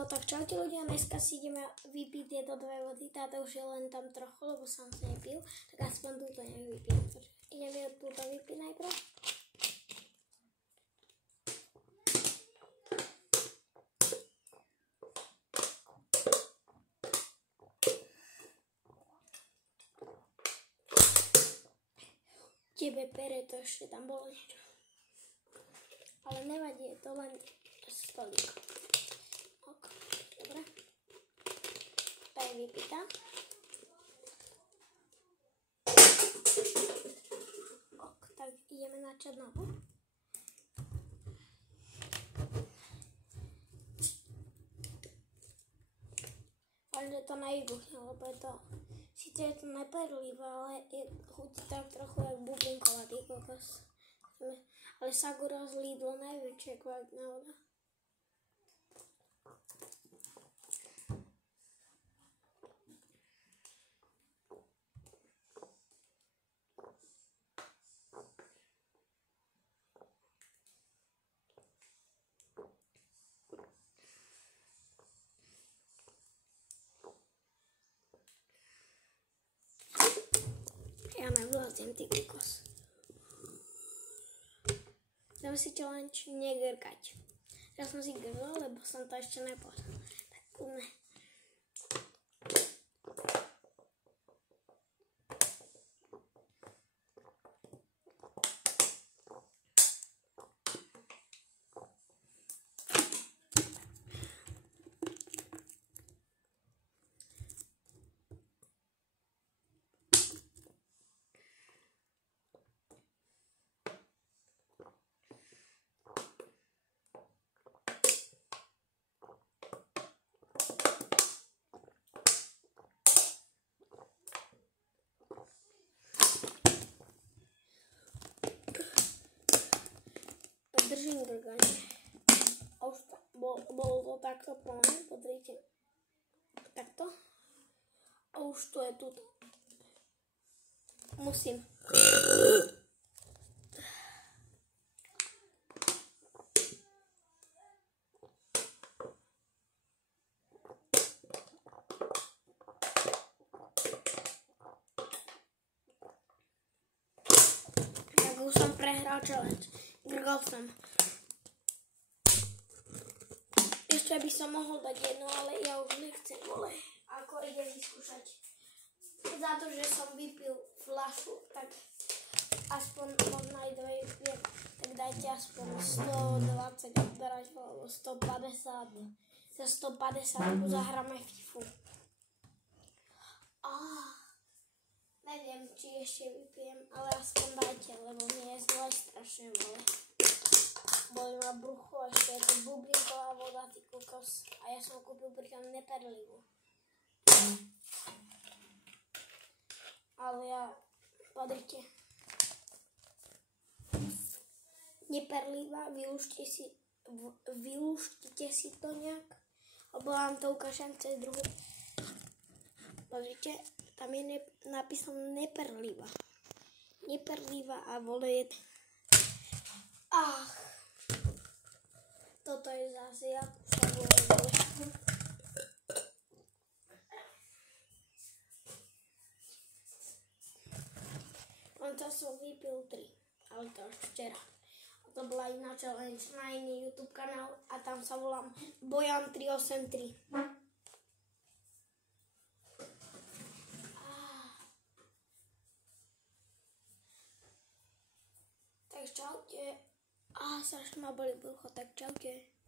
No tak čaute ľudia, dneska si ideme vypiť tieto dve vody, táto už je len tam trochu, lebo som si nepil, tak aspoň túto nevypijem. Ideme túto vypiť najprv. Tebe pere, to ešte tam bolo niečo. Ale nevadí, je to len stolík. Ok, dobre. Tá je vypitá. Ok, tak ideme na Černovu. Ale to nevybuchne, lebo je to... Sice je to neperlivé, ale chutí tak trochu jak bublinkovatý kokos. Ale Sakura z Lidlu najväčšia kvalitná voda. Ja nevládzem, ty kokos. Dáme si challenge negrkať. Ja som si grkal, lebo som to ešte nepovedal. Tak poďme. Držím grkanie. A už bolo to takto plné, pozrite. Takto. A už to je tuto. Musím. Tak už som prehral challenge. Grkal som. Ešte by som mohol dať jedno, ale ja už nechcem, vole. Ako ide vyskúšať. Za to, že som vypil fľašu, tak aspoň možno aj dve vypijem. Tak dajte aspoň 120 odberateľov, alebo 150. Za 150 zahráme FIFU. Neviem, či ešte vypijem, ale aspoň dajte, lebo mne je zle strašne vole. Bolí ma brucho, ešte je to bublinková voda, ty kokos. A ja som kúpil pritom neperlivú. Ale ja, podrite. Neperlivá, vylúštite si to nejak, lebo vám to ukážem cez druhú. Pozrite, tam je napísané neperlivá. Neperlivá a vole je... Toto je zase, jak sa vole. On to som vypil 3, ale to už včera. A to bola iná challenge na iný YouTube kanál a tam sa volám Bojan383. Tak čaute. Strašne ma boli brucho, tak čaute.